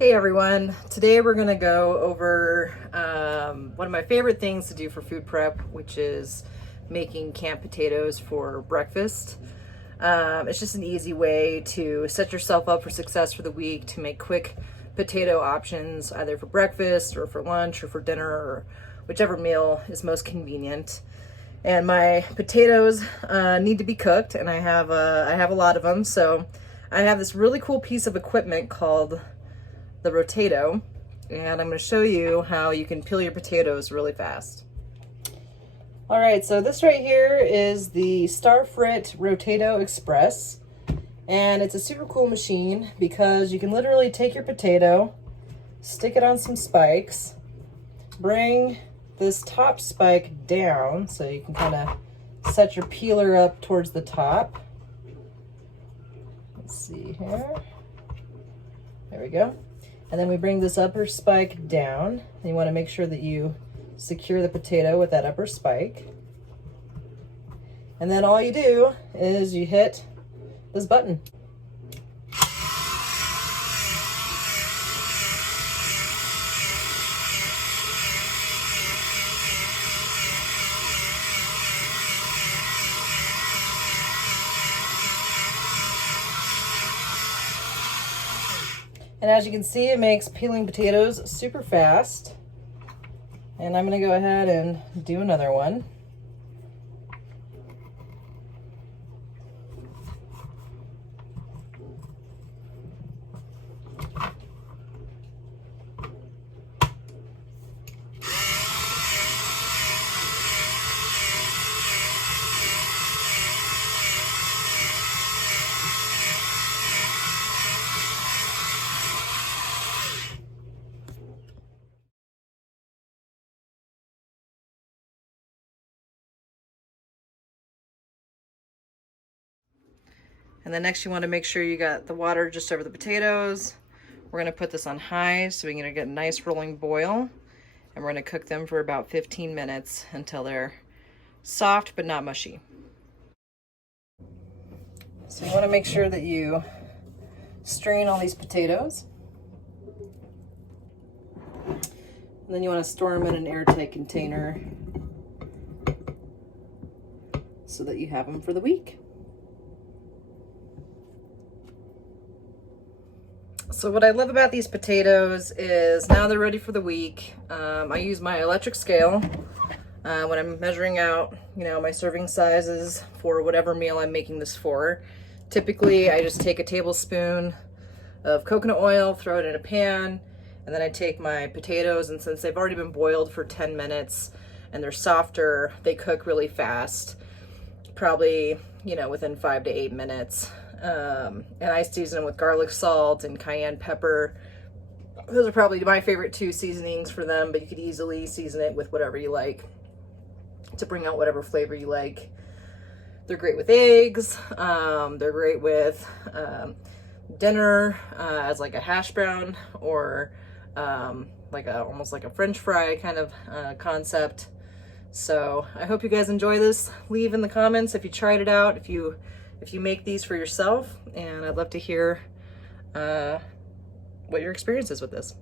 Hey everyone, today we're going to go over one of my favorite things to do for food prep, which is making canned potatoes for breakfast. It's just an easy way to set yourself up for success for the week, to make quick potato options either for breakfast or for lunch or for dinner or whichever meal is most convenient. And my potatoes need to be cooked, and I have a lot of them, so I have this really cool piece of equipment called the Rotato, and I'm going to show you how you can peel your potatoes really fast. All right, so this right here is the Starfrit Rotato Express, and it's a super cool machine because you can literally take your potato, stick it on some spikes, bring this top spike down so you can kind of set your peeler up towards the top. Let's see here. There we go. And then we bring this upper spike down. And you want to make sure that you secure the potato with that upper spike. And then all you do is you hit this button. And as you can see, it makes peeling potatoes super fast. And I'm going to go ahead and do another one. And then next you want to make sure you got the water just over the potatoes. We're going to put this on high so we can get a nice rolling boil. And we're going to cook them for about 15 minutes until they're soft but not mushy. So you want to make sure that you strain all these potatoes. And then you want to store them in an airtight container so that you have them for the week. So what I love about these potatoes is now they're ready for the week. I use my electric scale when I'm measuring out, my serving sizes for whatever meal I'm making this for. Typically, I just take a tablespoon of coconut oil, throw it in a pan, and then I take my potatoes, and since they've already been boiled for 10 minutes and they're softer, they cook really fast, probably, within 5 to 8 minutes. And I season them with garlic salt and cayenne pepper. Those are probably my favorite two seasonings for them, but you could easily season it with whatever you like to bring out whatever flavor you like. They're great with eggs. They're great with dinner as like a hash brown or almost like a French fry kind of concept. So I hope you guys enjoy this. Leave in the comments if you tried it out, if you make these for yourself, and I'd love to hear what your experience is with this.